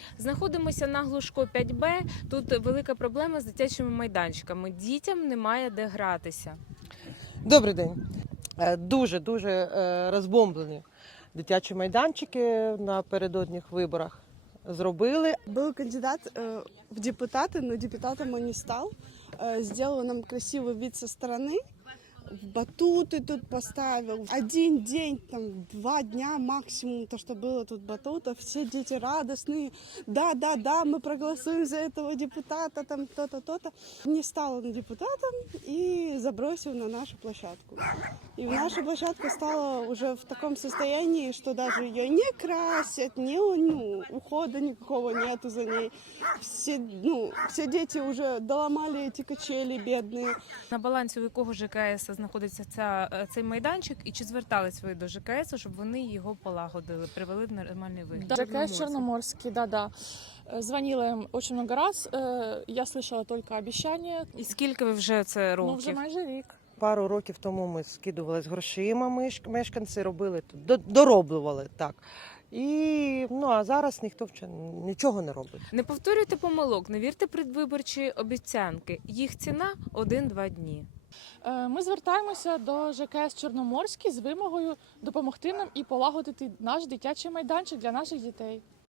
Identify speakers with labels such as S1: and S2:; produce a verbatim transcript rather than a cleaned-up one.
S1: Знаходимося на Глушко п'ять Б. Тут велика проблема з дитячими майданчиками. Дітям немає де гратися.
S2: Добрий день. Дуже-дуже розбомблені дитячі майданчики на передодніх виборах зробили.
S3: Был кандидат э, в депутаты, но депутатом он не стал. Э, сделал нам красивый вид со стороны. Батуты тут поставил. Один день, там, два дня максимум, то, что было тут батутов. Все дети радостные. Да, да, да, мы проголосуем за этого депутата, там, то-то, то-то. Не стал он депутатом и забросил на нашу площадку. И наша площадка стала уже в таком состоянии, что даже ее не красят, не, ну, ухода никакого нету за ней. Все, ну, все дети уже доломали эти качели бедные.
S1: На балансі у якого ЖКС знаходиться ця, цей майданчик, і чи звертались ви до ЖКС, щоб вони його полагодили, привели в нормальний вигляд?
S4: Да, ЖКС Черноморский, да-да. Звонила им очень много раз, я слышала только обещания.
S1: І скільки ви вже це
S4: Ну, вже
S1: років?
S4: майже рік.
S2: Пару років тому ми скидувались грошима, меш- мешканці робили тут, до- дороблювали так. І ну а зараз ніхто вче- нічого не робить.
S1: Не повторюйте помилок, не вірте предвиборчі обіцянки. Їх ціна один-два дні.
S4: Е, Ми звертаємося до ЖКС Чорноморський з вимогою допомогти нам і полагодити наш дитячий майданчик для наших дітей.